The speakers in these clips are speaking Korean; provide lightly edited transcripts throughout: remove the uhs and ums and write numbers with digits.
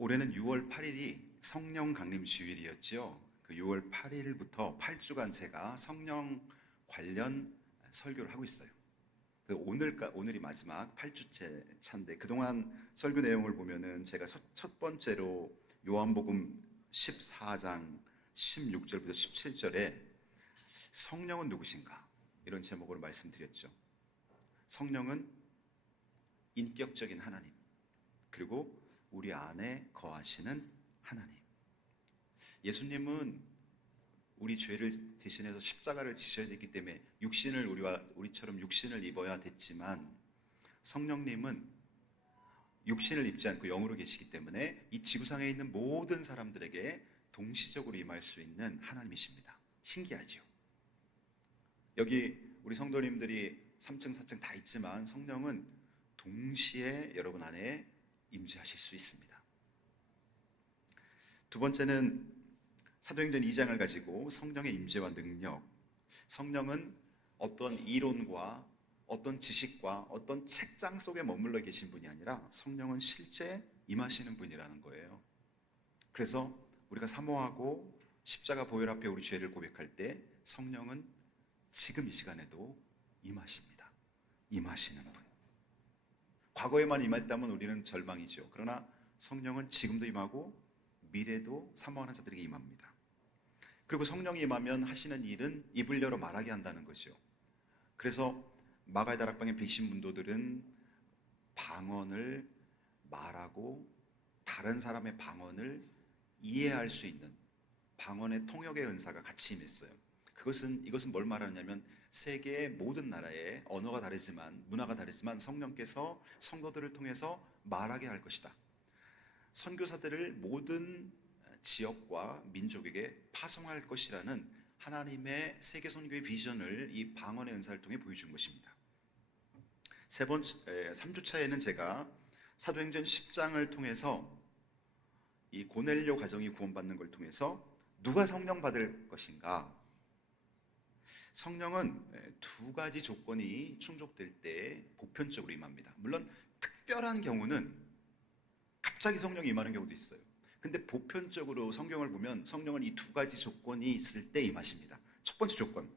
올해는 6월 8일이 성령 강림 주일이었지요. 그 6월 8일부터 8주간 제가 성령 관련 설교를 하고 있어요. 오늘이 마지막 8주째 차인데 그동안 설교 내용을 보면은 제가 첫 번째로 요한복음 14장 16절부터 17절에 성령은 누구신가? 이런 제목으로 말씀드렸죠. 성령은 인격적인 하나님, 그리고 우리 안에 거하시는 하나님. 예수님은 우리 죄를 대신해서 십자가를 지셔야 되기 때문에 우리처럼 육신을 입어야 됐지만, 성령님은 육신을 입지 않고 영으로 계시기 때문에 이 지구상에 있는 모든 사람들에게 동시적으로 임할 수 있는 하나님이십니다. 신기하죠? 여기 우리 성도님들이 3층 4층 다 있지만 성령은 동시에 여러분 안에 임재하실 수 있습니다. 두 번째는 사도행전 2장을 가지고 성령의 임재와 능력. 성령은 어떤 이론과 어떤 지식과 어떤 책장 속에 머물러 계신 분이 아니라 성령은 실제 임하시는 분이라는 거예요. 그래서 우리가 사모하고 십자가 보혈 앞에 우리 죄를 고백할 때 성령은 지금 이 시간에도 임하십니다. 임하시는 분. 과거에만 임했다면 우리는 절망이죠. 그러나 성령은 지금도 임하고 미래도 사모하는 자들에게 임합니다. 그리고 성령이 임하면 하시는 일은 입을 열어 말하게 한다는 거죠. 그래서 마가의 다락방의 백신 문도들은 방언을 말하고 다른 사람의 방언을 이해할 수 있는 방언의 통역의 은사가 같이 임했어요. 이것은 뭘 말하냐면 세계의 모든 나라의 언어가 다르지만 문화가 다르지만 성령께서 성도들을 통해서 말하게 할 것이다. 선교사들을 모든 지역과 민족에게 파송할 것이라는 하나님의 세계 선교의 비전을 이 방언의 은사를 통해 보여준 것입니다. 3주차에는 제가 사도행전 10장을 통해서 이 고넬료 가정이 구원받는 걸 통해서 누가 성령 받을 것인가? 성령은 두 가지 조건이 충족될 때 보편적으로 임합니다. 물론 특별한 경우는 갑자기 성령이 임하는 경우도 있어요. 근데 보편적으로 성경을 보면 성령은 이 두 가지 조건이 있을 때 임하십니다. 첫 번째 조건,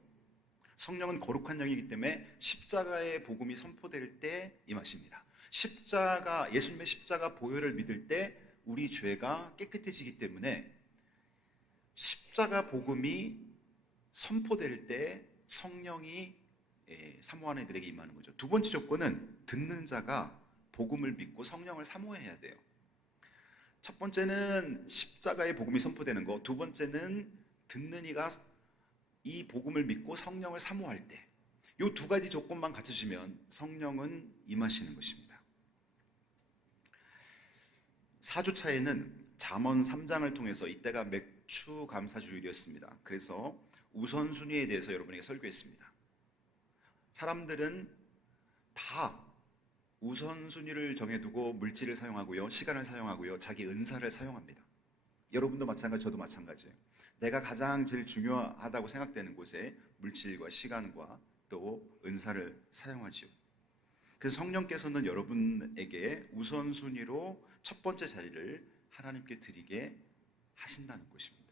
성령은 거룩한 영이기 때문에 십자가의 복음이 선포될 때 임하십니다. 예수님의 십자가 보혈을 믿을 때 우리 죄가 깨끗해지기 때문에 십자가 복음이 선포될 때 성령이 사모하는 이들에게 임하는 거죠. 두 번째 조건은 듣는 자가 복음을 믿고 성령을 사모해야 돼요. 첫 번째는 십자가의 복음이 선포되는 거, 두 번째는 듣는 이가 이 복음을 믿고 성령을 사모할 때, 이 두 가지 조건만 갖춰지면 성령은 임하시는 것입니다. 4주차에는 잠언 3장을 통해서, 이때가 맥주 감사 주일이었습니다. 그래서 우선순위에 대해서 여러분에게 설교했습니다. 사람들은 다 우선순위를 정해두고 물질을 사용하고요, 시간을 사용하고요, 자기 은사를 사용합니다. 여러분도 마찬가지, 저도 마찬가지예요. 내가 가장 제일 중요하다고 생각되는 곳에 물질과 시간과 또 은사를 사용하죠. 그래서 성령께서는 여러분에게 우선순위로 첫 번째 자리를 하나님께 드리게 하신다는 것입니다.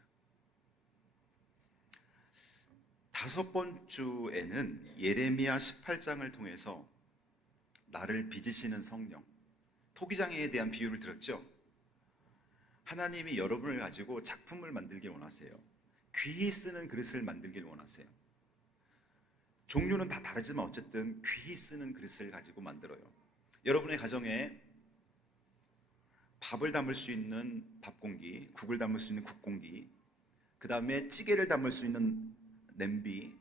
다섯 번 주에는 예레미야 18장을 통해서 나를 빚으시는 성령, 토기장애에 대한 비유를 들었죠. 하나님이 여러분을 가지고 작품을 만들길 원하세요. 귀히 쓰는 그릇을 만들길 원하세요. 종류는 다 다르지만 어쨌든 귀히 쓰는 그릇을 가지고 만들어요. 여러분의 가정에 밥을 담을 수 있는 밥공기, 국을 담을 수 있는 국공기, 그 다음에 찌개를 담을 수 있는 냄비,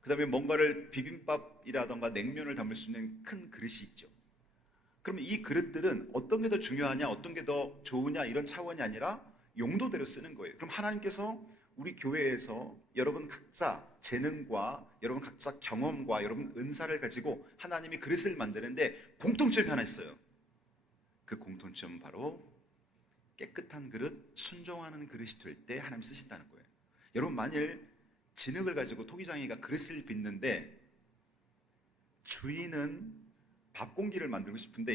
그 다음에 뭔가를 비빔밥이라던가 냉면을 담을 수 있는 큰 그릇이 있죠. 그러면 이 그릇들은 어떤 게 더 중요하냐, 어떤 게 더 좋으냐, 이런 차원이 아니라 용도대로 쓰는 거예요. 그럼 하나님께서 우리 교회에서 여러분 각자 재능과 여러분 각자 경험과 여러분 은사를 가지고 하나님이 그릇을 만드는데 공통점이 하나 있어요. 그 공통점은 바로 깨끗한 그릇, 순종하는 그릇이 될 때 하나님 쓰신다는 거예요. 여러분, 만일 진흙을 가지고 토기장이가 그릇을 빚는데 주인은 밥 공기를 만들고 싶은데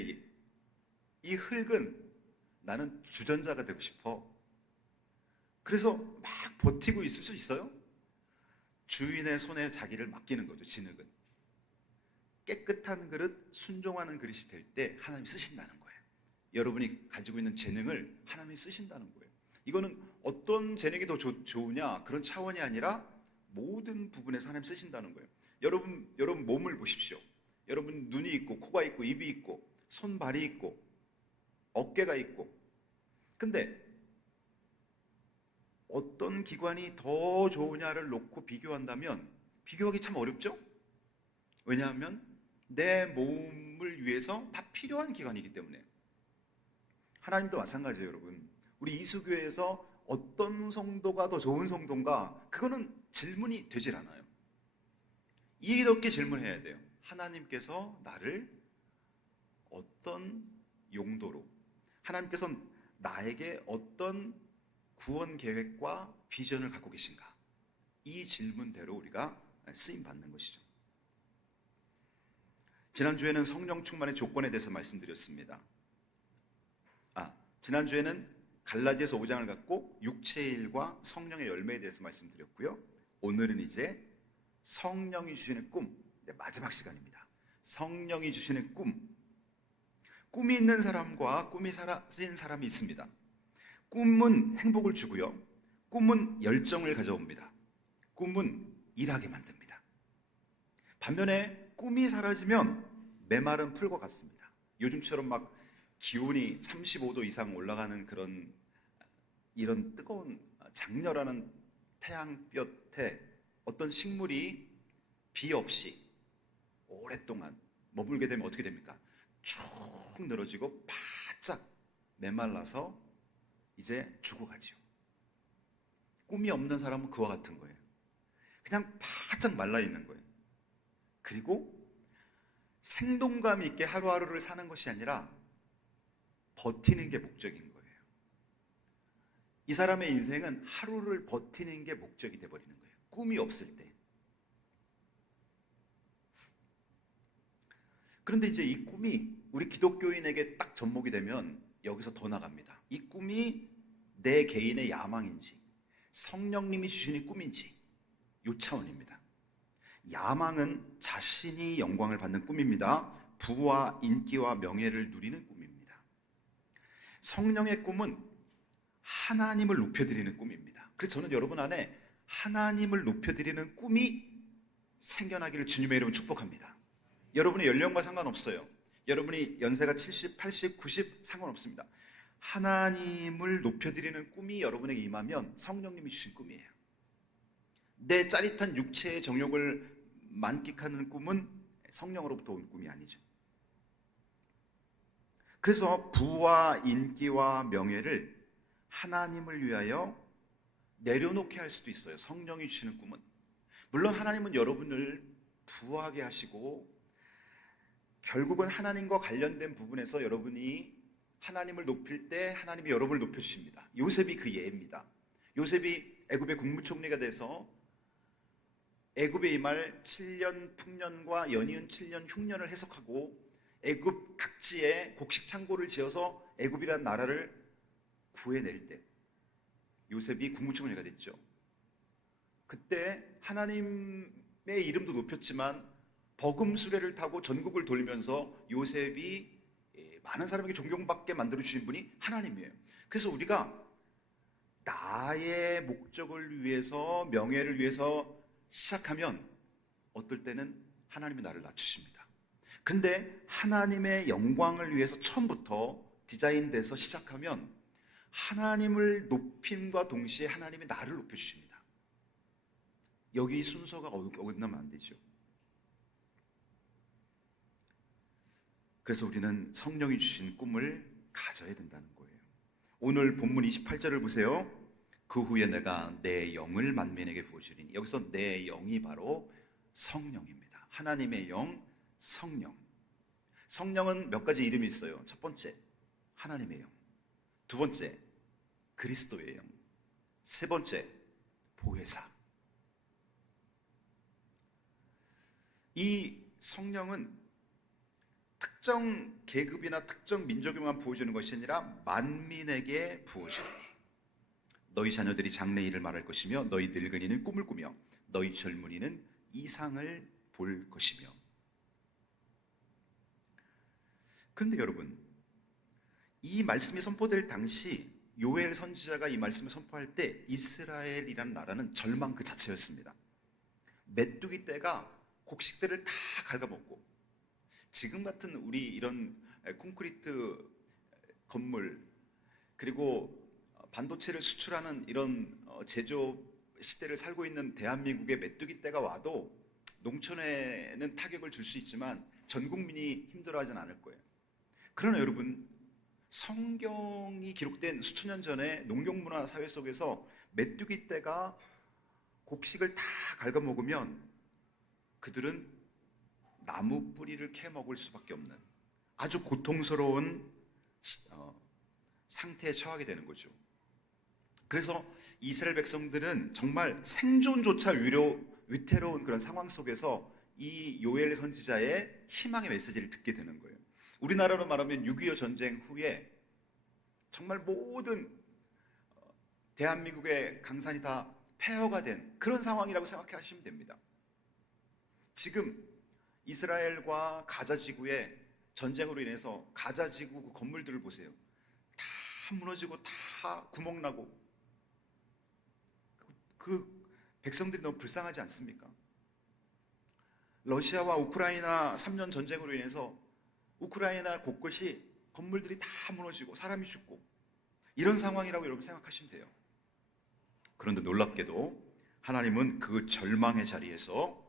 이 흙은 나는 주전자가 되고 싶어. 그래서 막 버티고 있을 수 있어요? 주인의 손에 자기를 맡기는 거죠. 진흙은 깨끗한 그릇, 순종하는 그릇이 될 때 하나님이 쓰신다는 거예요. 여러분이 가지고 있는 재능을 하나님이 쓰신다는 거예요. 이거는 어떤 재능이 더 좋으냐 그런 차원이 아니라 모든 부분에서 하나님 쓰신다는 거예요. 여러분 몸을 보십시오. 여러분 눈이 있고 코가 있고 입이 있고 손발이 있고 어깨가 있고, 근데 어떤 기관이 더 좋으냐를 놓고 비교한다면 비교하기 참 어렵죠? 왜냐하면 내 몸을 위해서 다 필요한 기관이기 때문에. 하나님도 마찬가지예요, 여러분. 우리 이수교회에서 어떤 성도가 더 좋은 성도인가? 그거는 질문이 되질 않아요. 이렇게 질문해야 돼요. 하나님께서 나를 어떤 용도로, 하나님께서 나에게 어떤 구원 계획과 비전을 갖고 계신가? 이 질문대로 우리가 쓰임 받는 것이죠. 지난주에는 성령 충만의 조건에 대해서 말씀드렸습니다. 지난주에는 갈라디아서 5장을 갖고 육체의 일과 성령의 열매에 대해서 말씀드렸고요. 오늘은 이제 성령이 주시는 꿈, 마지막 시간입니다. 성령이 주시는 꿈. 꿈이 있는 사람과 꿈이 사라진 사람이 있습니다. 꿈은 행복을 주고요. 꿈은 열정을 가져옵니다. 꿈은 일하게 만듭니다. 반면에 꿈이 사라지면 메마른 풀과 같습니다. 요즘처럼 막 기온이 35도 이상 올라가는 그런 이런 뜨거운 장렬하는 태양볕에 어떤 식물이 비 없이 오랫동안 머물게 되면 어떻게 됩니까? 쭉 늘어지고 바짝 메말라서 이제 죽어가죠. 꿈이 없는 사람은 그와 같은 거예요. 그냥 바짝 말라 있는 거예요. 그리고 생동감 있게 하루하루를 사는 것이 아니라 버티는 게 목적인 거예요. 이 사람의 인생은 하루를 버티는 게 목적이 돼버리는 거예요. 꿈이 없을 때. 그런데 이제 이 꿈이 우리 기독교인에게 딱 접목이 되면 여기서 더 나갑니다. 이 꿈이 내 개인의 야망인지 성령님이 주시는 꿈인지 이 차원입니다. 야망은 자신이 영광을 받는 꿈입니다. 부와 인기와 명예를 누리는 꿈입니다. 성령의 꿈은 하나님을 높여드리는 꿈입니다. 그래서 저는 여러분 안에 하나님을 높여드리는 꿈이 생겨나기를 주님의 이름으로 축복합니다. 여러분의 연령과 상관없어요. 여러분이 연세가 70, 80, 90 상관없습니다. 하나님을 높여드리는 꿈이 여러분에게 임하면 성령님이 주신 꿈이에요. 내 짜릿한 육체의 정욕을 만끽하는 꿈은 성령으로부터 온 꿈이 아니죠. 그래서 부와 인기와 명예를 하나님을 위하여 내려놓게 할 수도 있어요. 성령이 주시는 꿈은. 물론 하나님은 여러분을 부하게 하시고 결국은 하나님과 관련된 부분에서 여러분이 하나님을 높일 때 하나님이 여러분을 높여주십니다. 요셉이 그 예입니다. 요셉이 애굽의 국무총리가 돼서 애굽에 임할 7년 풍년과 연이은 7년 흉년을 해석하고 애굽 각지에 곡식 창고를 지어서 애굽이라는 나라를 구해낼 때 요셉이 국무총리가 됐죠. 그때 하나님의 이름도 높였지만 버금 수레를 타고 전국을 돌면서 요셉이 많은 사람에게 존경받게 만들어 주신 분이 하나님이에요. 그래서 우리가 나의 목적을 위해서 명예를 위해서 시작하면 어떨 때는 하나님이 나를 낮추십니다. 근데 하나님의 영광을 위해서 처음부터 디자인돼서 시작하면 하나님을 높임과 동시에 하나님이 나를 높여주십니다. 여기 순서가 어긋나면 안 되죠. 그래서 우리는 성령이 주신 꿈을 가져야 된다는 거예요. 오늘 본문 28절을 보세요. 그 후에 내가 내 영을 만민에게 부어주리니. 여기서 내 영이 바로 성령입니다. 하나님의 영, 성령. 성령은 몇 가지 이름이 있어요. 첫 번째, 하나님의 영. 두 번째, 그리스도의 영. 세 번째, 보혜사. 이 성령은 특정 계급이나 특정 민족에만 부어주는 것이 아니라 만민에게 부어주니 너희 자녀들이 장래일을 말할 것이며 너희 늙은이는 꿈을 꾸며 너희 젊은이는 이상을 볼 것이며. 그런데 여러분, 이 말씀이 선포될 당시 요엘 선지자가 이 말씀을 선포할 때 이스라엘이라는 나라는 절망 그 자체였습니다. 메뚜기 떼가 곡식들을 다 갉아먹고, 지금 같은 우리 이런 콘크리트 건물, 그리고 반도체를 수출하는 이런 제조업 시대를 살고 있는 대한민국에 메뚜기 떼가 와도 농촌에는 타격을 줄 수 있지만 전 국민이 힘들어하진 않을 거예요. 그러나 여러분, 성경이 기록된 수천 년 전에 농경문화 사회 속에서 메뚜기 떼가 곡식을 다 갉아먹으면 그들은 나무 뿌리를 캐 먹을 수밖에 없는 아주 고통스러운 상태에 처하게 되는 거죠. 그래서 이스라엘 백성들은 정말 생존조차 위태로운 그런 상황 속에서 이 요엘 선지자의 희망의 메시지를 듣게 되는 거예요. 우리나라로 말하면 6.25 전쟁 후에 정말 모든 대한민국의 강산이 다 폐허가 된 그런 상황이라고 생각하시면 됩니다. 지금 이스라엘과 가자 지구의 전쟁으로 인해서 가자 지구 그 건물들을 보세요. 다 무너지고 다 구멍나고, 그 백성들이 너무 불쌍하지 않습니까? 러시아와 우크라이나 3년 전쟁으로 인해서 우크라이나 곳곳이 건물들이 다 무너지고 사람이 죽고, 이런 상황이라고 여러분 생각하시면 돼요. 그런데 놀랍게도 하나님은 그 절망의 자리에서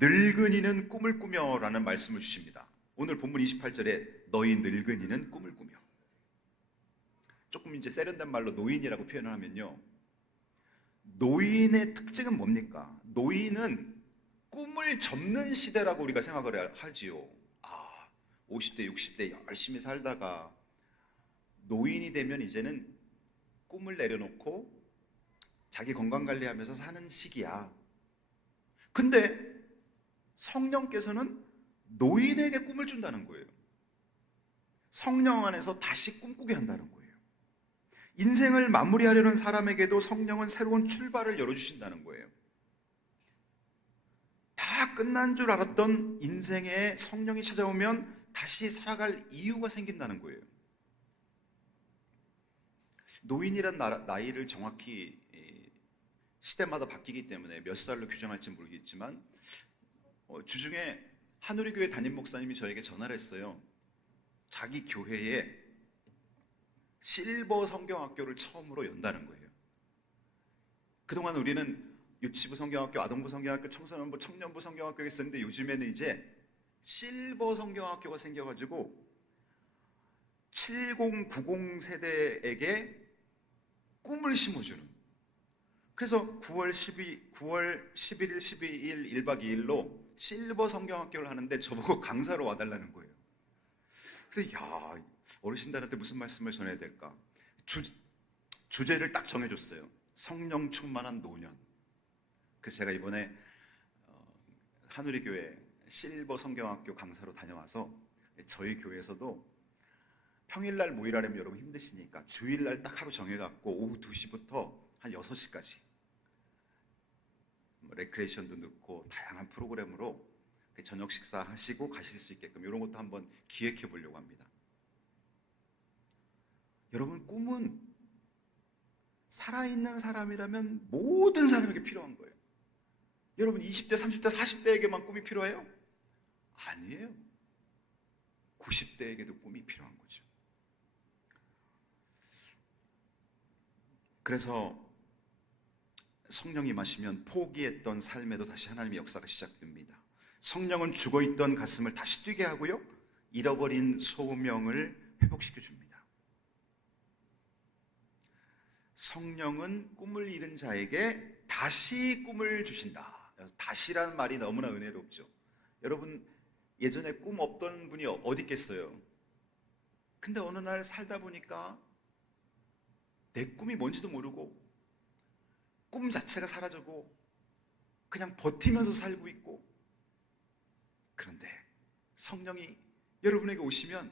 늙은이는 꿈을 꾸며 라는 말씀을 주십니다. 오늘 본문 28절에 너희 늙은이는 꿈을 꾸며, 조금 이제 세련된 말로 노인이라고 표현을 하면요, 노인의 특징은 뭡니까? 노인은 꿈을 접는 시대라고 우리가 생각을 하지요. 50대 60대 열심히 살다가 노인이 되면 이제는 꿈을 내려놓고 자기 건강관리하면서 사는 시기야. 근데 성령께서는 노인에게 꿈을 준다는 거예요. 성령 안에서 다시 꿈꾸게 한다는 거예요. 인생을 마무리하려는 사람에게도 성령은 새로운 출발을 열어주신다는 거예요. 다 끝난 줄 알았던 인생에 성령이 찾아오면 다시 살아갈 이유가 생긴다는 거예요. 노인이란 나이를 정확히 시대마다 바뀌기 때문에 몇 살로 규정할지 모르겠지만, 주중에 한우리교회 담임 목사님이 저에게 전화를 했어요. 자기 교회에 실버 성경학교를 처음으로 연다는 거예요. 그동안 우리는 유치부 성경학교, 아동부 성경학교, 청소년부, 청년부 성경학교가 있었는데 요즘에는 이제 실버 성경학교가 생겨가지고 70, 90 세대에게 꿈을 심어주는, 그래서 9월 11일, 12일 1박 2일로 실버 성경학교를 하는데 저보고 강사로 와달라는 거예요. 그래서 어르신들한테 무슨 말씀을 전해야 될까? 주제를 딱 정해줬어요. 성령 충만한 노년. 그래서 제가 이번에 한우리교회 실버 성경학교 강사로 다녀와서 저희 교회에서도 평일날 모이라면 여러분 힘드시니까 주일날 딱 하루 정해갖고 오후 2시부터 한 6시까지 레크레이션도 넣고 다양한 프로그램으로 저녁 식사 하시고 가실 수 있게끔 이런 것도 한번 기획해 보려고 합니다. 여러분, 꿈은 살아있는 사람이라면 모든 사람에게 필요한 거예요. 여러분 20대, 30대, 40대에게만 꿈이 필요해요? 아니에요. 90대에게도 꿈이 필요한 거죠. 그래서 성령이 임하시면 포기했던 삶에도 다시 하나님의 역사가 시작됩니다. 성령은 죽어있던 가슴을 다시 뛰게 하고요, 잃어버린 소명을 회복시켜 줍니다. 성령은 꿈을 잃은 자에게 다시 꿈을 주신다. 다시라는 말이 너무나 은혜롭죠. 여러분, 예전에 꿈 없던 분이 어디 있겠어요? 근데 어느 날 살다 보니까 내 꿈이 뭔지도 모르고 꿈 자체가 사라지고 그냥 버티면서 살고 있고, 그런데 성령이 여러분에게 오시면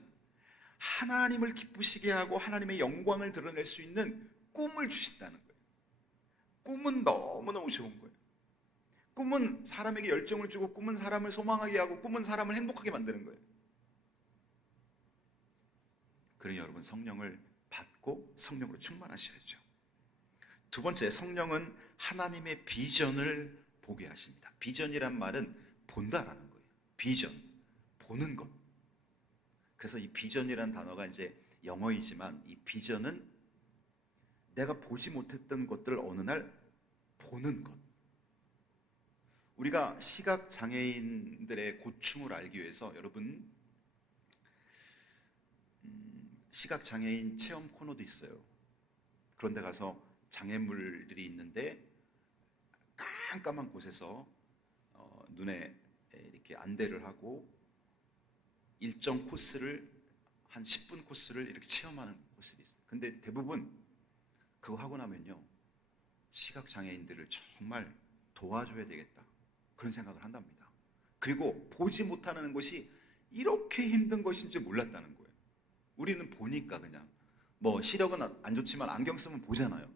하나님을 기쁘시게 하고 하나님의 영광을 드러낼 수 있는 꿈을 주신다는 거예요. 꿈은 너무너무 좋은 거예요. 꿈은 사람에게 열정을 주고, 꿈은 사람을 소망하게 하고, 꿈은 사람을 행복하게 만드는 거예요. 그러니 여러분, 성령을 받고 성령으로 충만하셔야죠. 두 번째, 성령은 하나님의 비전을 보게 하십니다. 비전이란 말은 본다라는 거예요. 비전, 보는 것. 그래서 이 비전이란 단어가 이제 영어이지만, 이 비전은 내가 보지 못했던 것들을 어느 날 보는 것. 우리가 시각 장애인들의 고충을 알기 위해서 여러분, 시각 장애인 체험 코너도 있어요. 그런데 가서 장애물들이 있는데 깜깜한 곳에서 눈에 이렇게 안대를 하고 일정 코스를, 한 10분 코스를 이렇게 체험하는 모습이 있어요. 근데 대부분 그거 하고 나면요, 시각 장애인들을 정말 도와줘야 되겠다, 그런 생각을 한답니다. 그리고 보지 못하는 것이 이렇게 힘든 것인지 몰랐다는 거예요. 우리는 보니까 그냥 뭐 시력은 안 좋지만 안경 쓰면 보잖아요.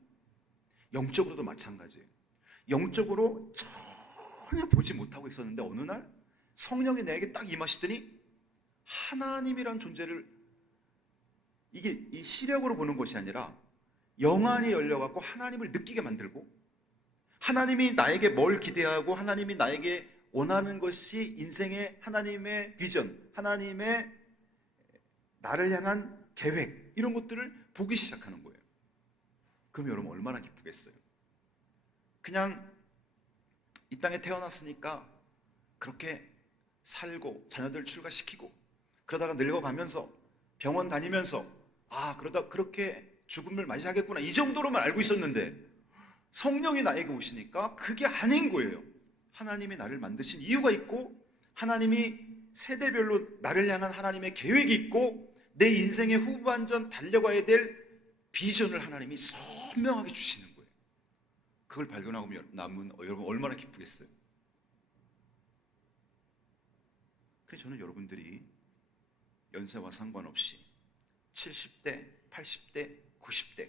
영적으로도 마찬가지예요. 영적으로 전혀 보지 못하고 있었는데 어느 날 성령이 내게 딱 임하시더니 하나님이란 존재를, 이게 이 시력으로 보는 것이 아니라 영안이 열려갖고 하나님을 느끼게 만들고, 하나님이 나에게 뭘 기대하고 하나님이 나에게 원하는 것이 인생의 하나님의 비전, 하나님의 나를 향한 계획, 이런 것들을 보기 시작하는 거예요. 그럼 여러분 얼마나 기쁘겠어요. 그냥 이 땅에 태어났으니까 그렇게 살고 자녀들 출가시키고 그러다가 늙어가면서 병원 다니면서 그러다 그렇게 죽음을 맞이하겠구나, 이 정도로만 알고 있었는데 성령이 나에게 오시니까 그게 아닌 거예요. 하나님이 나를 만드신 이유가 있고, 하나님이 세대별로 나를 향한 하나님의 계획이 있고, 내 인생의 후반전 달려가야 될 비전을 하나님이 선명하게 주시는 거예요. 그걸 발견하고 나면 여러분 얼마나 기쁘겠어요. 그래서 저는 여러분들이 연세와 상관없이 70대, 80대, 90대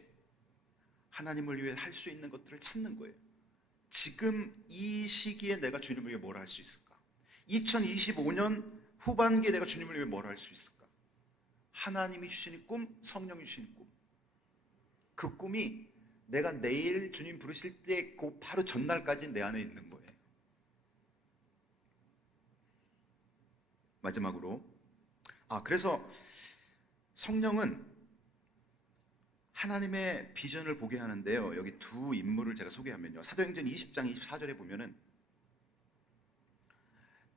하나님을 위해 할 수 있는 것들을 찾는 거예요. 지금 이 시기에 내가 주님을 위해 뭘 할 수 있을까? 2025년 후반기에 내가 주님을 위해 뭘 할 수 있을까? 하나님이 주시는 꿈, 성령이 주시는 꿈. 그 꿈이 내가 내일 주님 부르실 때 그 바로 전날까지 내 안에 있는 거예요. 마지막으로, 그래서 성령은 하나님의 비전을 보게 하는데요, 여기 두 인물을 제가 소개하면요, 사도행전 20장 24절에 보면은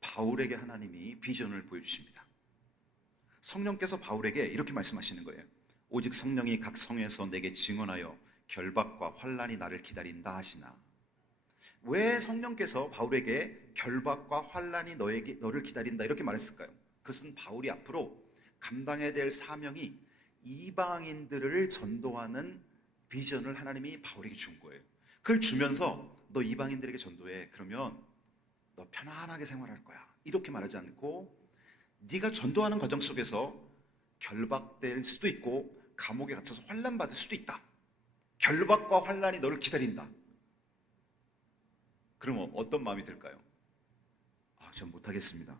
바울에게 하나님이 비전을 보여주십니다. 성령께서 바울에게 이렇게 말씀하시는 거예요. 오직 성령이 각 성에서 내게 증언하여 결박과 환난이 나를 기다린다 하시나. 왜 성령께서 바울에게 결박과 환난이 너를 기다린다 이렇게 말했을까요? 그것은 바울이 앞으로 감당해야 될 사명이 이방인들을 전도하는 비전을 하나님이 바울에게 준 거예요. 그걸 주면서 너 이방인들에게 전도해, 그러면 너 편안하게 생활할 거야, 이렇게 말하지 않고 네가 전도하는 과정 속에서 결박될 수도 있고 감옥에 갇혀서 환난받을 수도 있다. 결박과 환난이 너를 기다린다. 그러면 어떤 마음이 들까요? 전 못하겠습니다.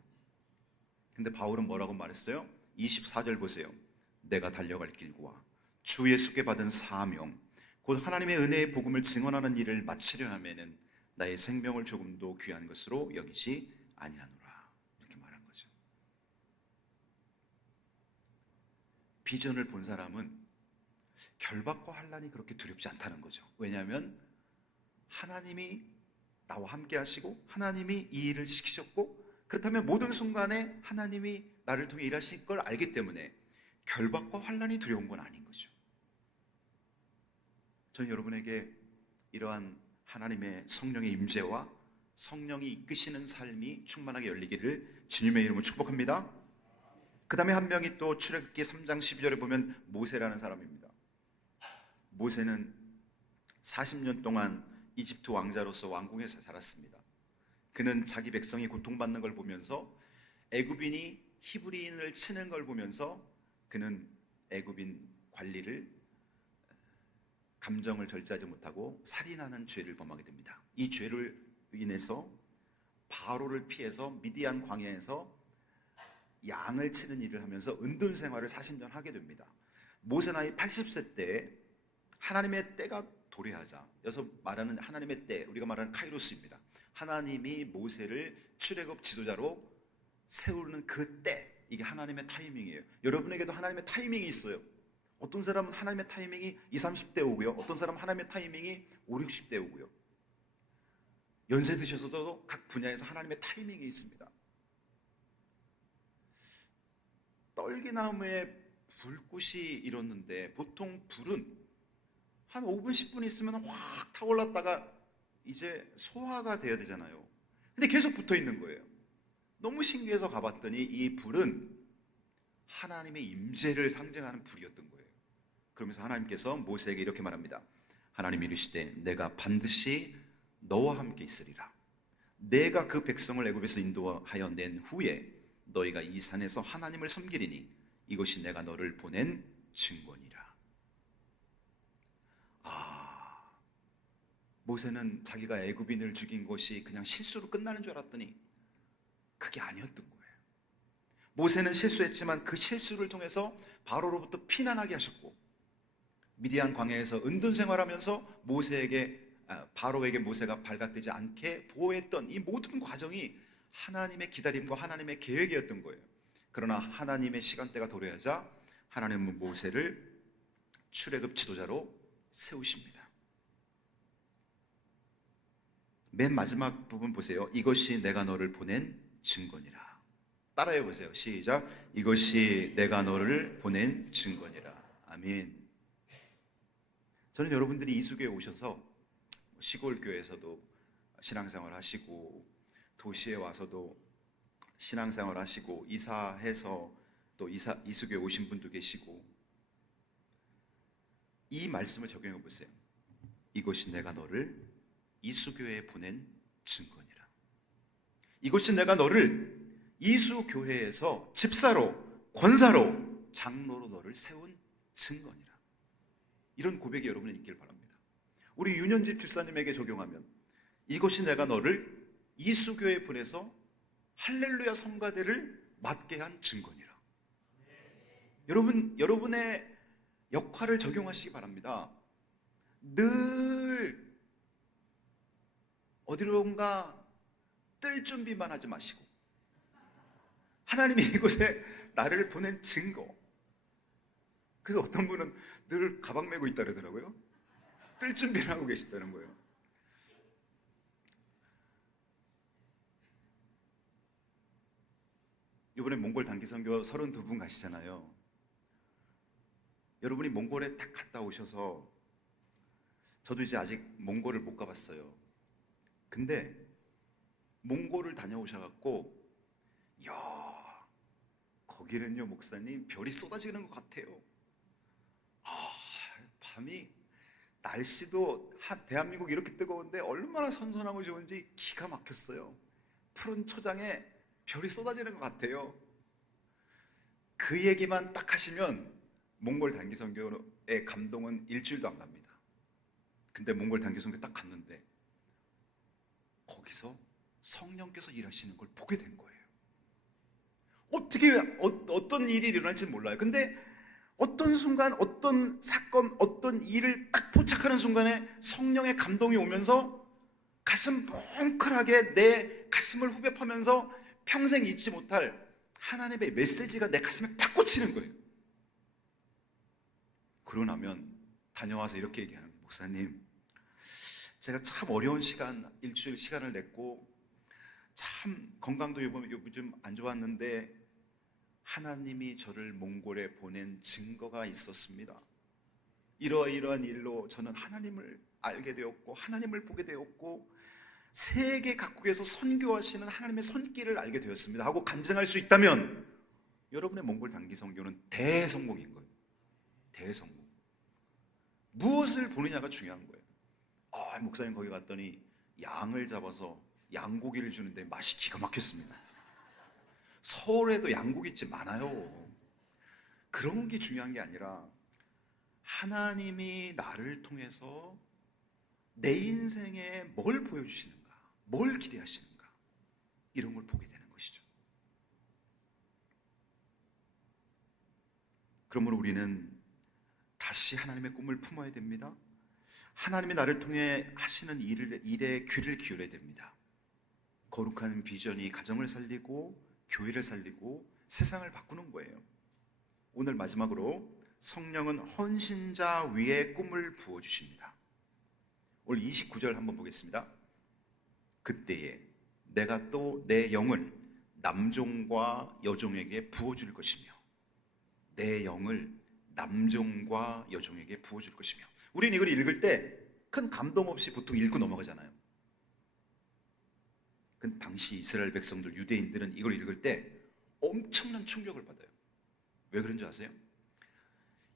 근데 바울은 뭐라고 말했어요? 24절 보세요. 내가 달려갈 길과 주 예수께 받은 사명, 곧 하나님의 은혜의 복음을 증언하는 일을 마치려 하면은 나의 생명을 조금도 귀한 것으로 여기지 아니하노라, 이렇게 말한 거죠. 비전을 본 사람은 결박과 환난이 그렇게 두렵지 않다는 거죠. 왜냐하면 하나님이 나와 함께 하시고 하나님이 이 일을 시키셨고, 그렇다면 모든 순간에 하나님이 나를 통해 일하실 걸 알기 때문에 결박과 환난이 두려운 건 아닌 거죠. 저는 여러분에게 이러한 하나님의 성령의 임재와 성령이 이끄시는 삶이 충만하게 열리기를 주님의 이름으로 축복합니다. 그 다음에 한 명이 또 출애굽기 3장 12절에 보면 모세라는 사람입니다. 모세는 40년 동안 이집트 왕자로서 왕궁에서 자랐습니다. 그는 자기 백성이 고통받는 걸 보면서 애굽인이 히브리인을 치는 걸 보면서 그는 애굽인 관리를 감정을 절제하지 못하고 살인하는 죄를 범하게 됩니다. 이 죄를 인해서 바로를 피해서 미디안 광야에서 양을 치는 일을 하면서 은둔 생활을 40년 하게 됩니다. 모세 나이 80세 때 하나님의 때가 도래하자, 여기서 말하는 하나님의 때, 우리가 말하는 카이로스입니다. 하나님이 모세를 출애굽 지도자로 세우는 그 때, 이게 하나님의 타이밍이에요. 여러분에게도 하나님의 타이밍이 있어요. 어떤 사람은 하나님의 타이밍이 20, 30대 오고요. 어떤 사람은 하나님의 타이밍이 5, 60대 오고요. 연세 드셔서도 각 분야에서 하나님의 타이밍이 있습니다. 떨기나무에 불꽃이 일었는데 보통 불은 한 5분, 10분 있으면 확 타올랐다가 이제 소화가 돼야 되잖아요. 근데 계속 붙어 있는 거예요. 너무 신기해서 가봤더니 이 불은 하나님의 임재를 상징하는 불이었던 거예요. 그러면서 하나님께서 모세에게 이렇게 말합니다. 하나님이 이르시되 내가 반드시 너와 함께 있으리라. 내가 그 백성을 애굽에서 인도하여 낸 후에 너희가 이 산에서 하나님을 섬기리니 이것이 내가 너를 보낸 증거니라. 모세는 자기가 애굽인을 죽인 것이 그냥 실수로 끝나는 줄 알았더니 그게 아니었던 거예요. 모세는 실수했지만 그 실수를 통해서 바로로부터 피난하게 하셨고, 미디안 광야에서 은둔 생활하면서 바로에게 모세가 발각되지 않게 보호했던 이 모든 과정이 하나님의 기다림과 하나님의 계획이었던 거예요. 그러나 하나님의 시간대가 도래하자 하나님은 모세를 출애굽 지도자로 세우십니다. 맨 마지막 부분 보세요. 이것이 내가 너를 보낸 증거니라. 따라해 보세요. 시작. 이것이 내가 너를 보낸 증거니라. 아멘. 저는 여러분들이 이수교에 오셔서 시골 교회에서도 신앙생활 하시고 도시에 와서도 신앙생활 하시고 이사해서 또 이수교에 오신 분도 계시고, 이 말씀을 적용해 보세요. 이것이 내가 너를 이수교회에 보낸 증거니라. 이것이 내가 너를 이수교회에서 집사로, 권사로, 장로로 너를 세운 증거니라. 이런 고백이 여러분에 있길 바랍니다. 우리 윤현집 집사님에게 적용하면 이것이 내가 너를 이수교회에 보내서 할렐루야 성가대를 맡게 한 증거니라. 여러분의 역할을 적용하시기 바랍니다. 늘 어디론가 뜰 준비만 하지 마시고, 하나님이 이곳에 나를 보낸 증거. 그래서 어떤 분은 늘 가방 메고 있다 그러더라고요. 뜰 준비를 하고 계시다는 거예요. 이번에 몽골 단기 선교 32분 가시잖아요. 여러분이 몽골에 딱 갔다 오셔서, 저도 이제 아직 몽골을 못 가봤어요. 근데 몽골을 다녀오셔갖고, 이야, 거기는요 목사님 별이 쏟아지는 것 같아요. 밤이, 날씨도 대한민국 이렇게 뜨거운데 얼마나 선선하고 좋은지 기가 막혔어요. 푸른 초장에 별이 쏟아지는 것 같아요. 그 얘기만 딱 하시면 몽골 단기 선교의 감동은 일주일도 안 갑니다. 근데 몽골 단기 선교 딱 갔는데 거기서 성령께서 일하시는 걸 보게 된 거예요. 어떤 일이 일어날지는 몰라요. 근데 어떤 순간, 어떤 사건, 어떤 일을 딱 포착하는 순간에 성령의 감동이 오면서 가슴 뭉클하게 내 가슴을 후벼파면서 평생 잊지 못할 하나님의 메시지가 내 가슴에 팍 꽂히는 거예요. 그러고 나면 다녀와서 이렇게 얘기하는 거예요. 목사님, 제가 참 어려운 시간, 일주일 시간을 냈고 참 건강도 요즘 안 좋았는데 하나님이 저를 몽골에 보낸 증거가 있었습니다. 이러이러한 일로 저는 하나님을 알게 되었고 하나님을 보게 되었고 세계 각국에서 선교하시는 하나님의 손길을 알게 되었습니다 하고 간증할 수 있다면 여러분의 몽골 단기 선교는 대성공인 거예요. 대성공. 무엇을 보느냐가 중요한 거예요. 목사님 거기 갔더니 양을 잡아서 양고기를 주는데 맛이 기가 막혔습니다. 서울에도 양고기집 많아요. 그런 게 중요한 게 아니라 하나님이 나를 통해서 내 인생에 뭘 보여주시는가, 뭘 기대하시는가, 이런 걸 보게 되는 것이죠. 그러므로 우리는 다시 하나님의 꿈을 품어야 됩니다. 하나님이 나를 통해 하시는 일에 귀를 기울여야 됩니다. 거룩한 비전이 가정을 살리고 교회를 살리고 세상을 바꾸는 거예요. 오늘 마지막으로 성령은 헌신자 위에 꿈을 부어주십니다. 오늘 29절 한번 보겠습니다. 그때에 내가 또 내 영을 남종과 여종에게 부어줄 것이며, 내 영을 남종과 여종에게 부어줄 것이며. 우리는 이걸 읽을 때 큰 감동 없이 보통 읽고 넘어가잖아요. 그 당시 이스라엘 백성들, 유대인들은 이걸 읽을 때 엄청난 충격을 받아요. 왜 그런 줄 아세요?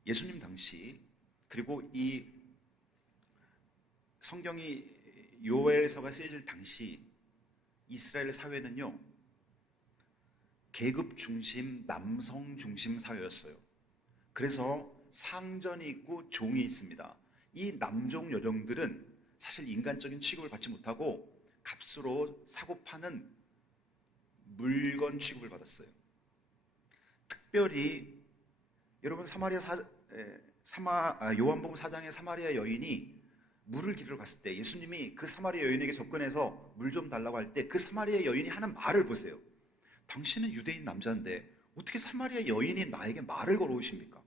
예수님 당시, 그리고 이 성경이 요엘서가 쓰여질 당시 이스라엘 사회는요, 계급 중심, 남성 중심 사회였어요. 그래서 상전이 있고 종이 있습니다. 이 남종 여종들은 사실 인간적인 취급을 받지 못하고 값으로 사고 파는 물건 취급을 받았어요. 특별히 여러분 요한복음 4장의 사마리아 여인이 물을 기르러 갔을 때 예수님이 그 사마리아 여인에게 접근해서 물 좀 달라고 할 때 그 사마리아 여인이 하는 말을 보세요. 당신은 유대인 남자인데 어떻게 사마리아 여인이 나에게 말을 걸어오십니까?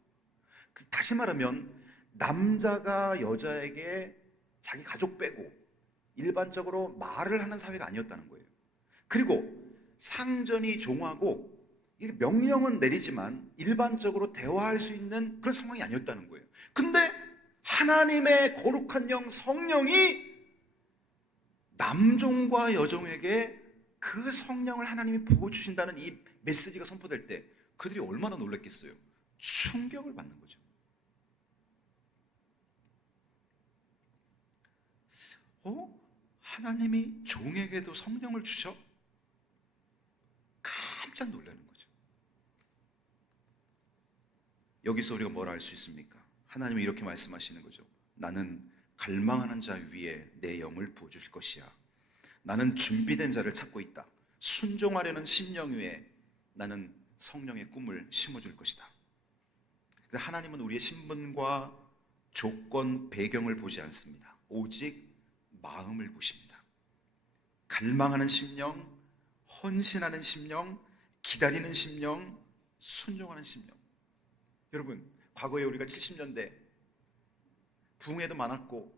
다시 말하면 남자가 여자에게 자기 가족 빼고 일반적으로 말을 하는 사회가 아니었다는 거예요. 그리고 상전이 종하고 명령은 내리지만 일반적으로 대화할 수 있는 그런 상황이 아니었다는 거예요. 근데 하나님의 거룩한 영 성령이 남종과 여종에게 그 성령을 하나님이 부어주신다는 이 메시지가 선포될 때 그들이 얼마나 놀랐겠어요? 충격을 받는 거죠. 하나님이 종에게도 성령을 주셔? 깜짝 놀라는 거죠. 여기서 우리가 뭘 알 수 있습니까? 하나님이 이렇게 말씀하시는 거죠. 나는 갈망하는 자 위에 내 영을 부어줄 것이야. 나는 준비된 자를 찾고 있다. 순종하려는 심령 위에 나는 성령의 꿈을 심어줄 것이다. 하나님은 우리의 신분과 조건, 배경을 보지 않습니다. 오직 마음을 보십니다. 갈망하는 심령, 헌신하는 심령, 기다리는 심령, 순종하는 심령. 여러분, 과거에 우리가 70년대 부흥회도 많았고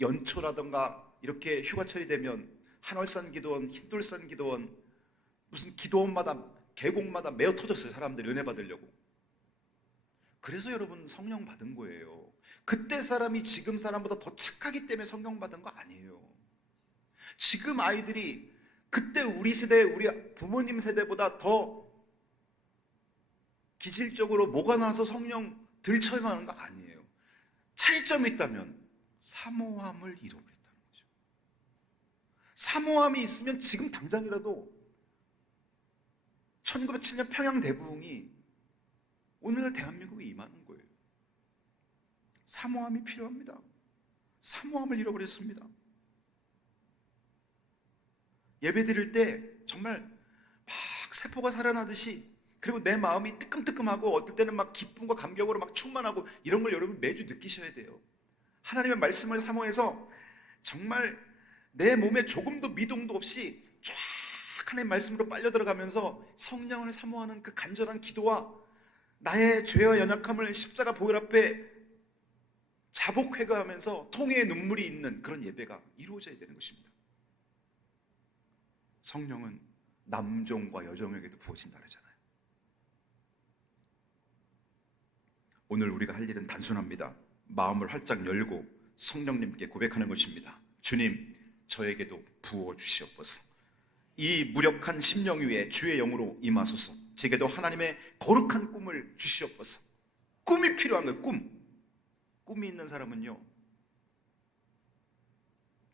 연초라던가 이렇게 휴가철이 되면 한월산 기도원, 흰돌산 기도원, 무슨 기도원마다 계곡마다 메어 터졌어요. 사람들이 은혜 받으려고. 그래서 여러분 성령 받은 거예요. 그때 사람이 지금 사람보다 더 착하기 때문에 성령 받은 거 아니에요. 지금 아이들이 그때 우리 세대, 우리 부모님 세대보다 더 기질적으로 뭐가 나서 성령 들쳐가는 거 아니에요. 차이점이 있다면 사모함을 잃어버렸다는 거죠. 사모함이 있으면 지금 당장이라도 1907년 평양 대부흥이 오늘날 대한민국에 임하는 거예요. 사모함이 필요합니다. 사모함을 잃어버렸습니다. 예배 드릴 때 정말 막 세포가 살아나듯이, 그리고 내 마음이 뜨끔뜨끔하고 어떨 때는 막 기쁨과 감격으로 막 충만하고, 이런 걸 여러분 매주 느끼셔야 돼요. 하나님의 말씀을 사모해서 정말 내 몸에 조금도 미동도 없이 쫙 하나님의 말씀으로 빨려 들어가면서 성령을 사모하는 그 간절한 기도와 나의 죄와 연약함을 십자가 보혈 앞에 자복회거하면서 통회의 눈물이 있는 그런 예배가 이루어져야 되는 것입니다. 성령은 남종과 여종에게도 부어진다 그러잖아요. 오늘 우리가 할 일은 단순합니다. 마음을 활짝 열고 성령님께 고백하는 것입니다. 주님, 저에게도 부어주시옵소서. 이 무력한 심령 위에 주의 영으로 임하소서. 제게도 하나님의 거룩한 꿈을 주시옵소서. 꿈이 필요한 거예요. 꿈이 있는 사람은요,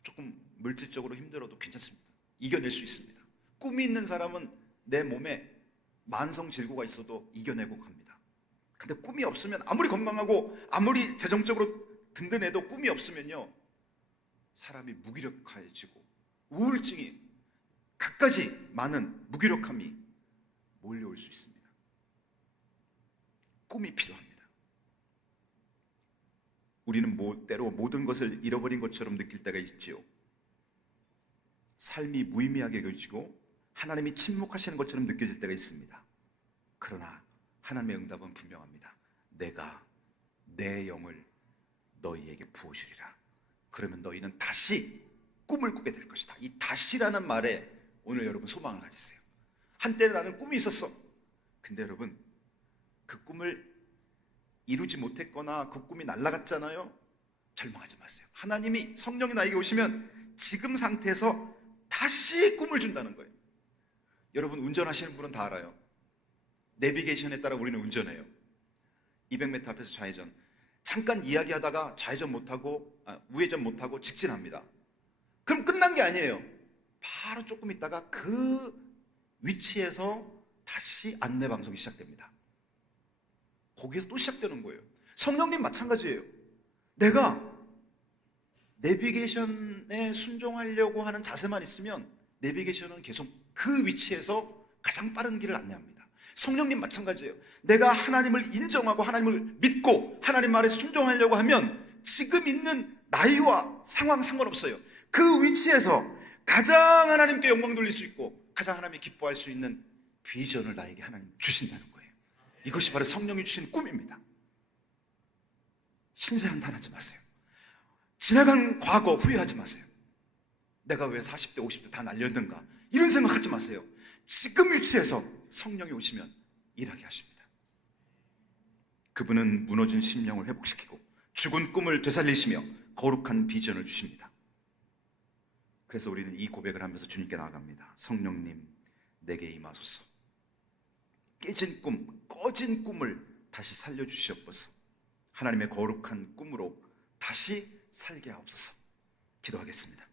조금 물질적으로 힘들어도 괜찮습니다. 이겨낼 수 있습니다. 꿈이 있는 사람은 내 몸에 만성 질고가 있어도 이겨내고 갑니다. 근데 꿈이 없으면, 아무리 건강하고 아무리 재정적으로 든든해도 꿈이 없으면요, 사람이 무기력해지고 우울증이, 갖가지 많은 무기력함이 몰려올 수 있습니다. 꿈이 필요합니다. 우리는 때로 모든 것을 잃어버린 것처럼 느낄 때가 있지요. 삶이 무의미하게 여겨지고 하나님이 침묵하시는 것처럼 느껴질 때가 있습니다. 그러나 하나님의 응답은 분명합니다. 내가 내 영을 너희에게 부어주리라. 그러면 너희는 다시 꿈을 꾸게 될 것이다. 이 다시라는 말에 오늘 여러분 소망을 가지세요. 한때는 나는 꿈이 있었어. 근데 여러분, 그 꿈을 이루지 못했거나 그 꿈이 날아갔잖아요. 절망하지 마세요. 하나님이, 성령이 나에게 오시면 지금 상태에서 다시 꿈을 준다는 거예요. 여러분, 운전하시는 분은 다 알아요. 내비게이션에 따라 우리는 운전해요. 200m 앞에서 좌회전, 잠깐 이야기하다가 좌회전 못하고 우회전 못하고 직진합니다. 그럼 끝난 게 아니에요. 바로 조금 있다가 그 위치에서 다시 안내 방송이 시작됩니다. 거기에서 또 시작되는 거예요. 성령님 마찬가지예요. 내가 내비게이션에 순종하려고 하는 자세만 있으면 내비게이션은 계속 그 위치에서 가장 빠른 길을 안내합니다. 성령님 마찬가지예요. 내가 하나님을 인정하고 하나님을 믿고 하나님 말에 순종하려고 하면 지금 있는 나이와 상황 상관없어요. 그 위치에서 가장 하나님께 영광 돌릴 수 있고 가장 하나님이 기뻐할 수 있는 비전을 나에게 하나님 주신다는 거예요. 이것이 바로 성령이 주신 꿈입니다. 신세 한탄하지 마세요. 지나간 과거 후회하지 마세요. 내가 왜 40대 50대 다 날렸는가 이런 생각하지 마세요. 지금 위치에서 성령이 오시면 일하게 하십니다. 그분은 무너진 심령을 회복시키고 죽은 꿈을 되살리시며 거룩한 비전을 주십니다. 그래서 우리는 이 고백을 하면서 주님께 나아갑니다. 성령님, 내게 임하소서. 깨진 꿈, 꺼진 꿈을 다시 살려주시옵소서. 하나님의 거룩한 꿈으로 다시 살게 하옵소서. 기도하겠습니다.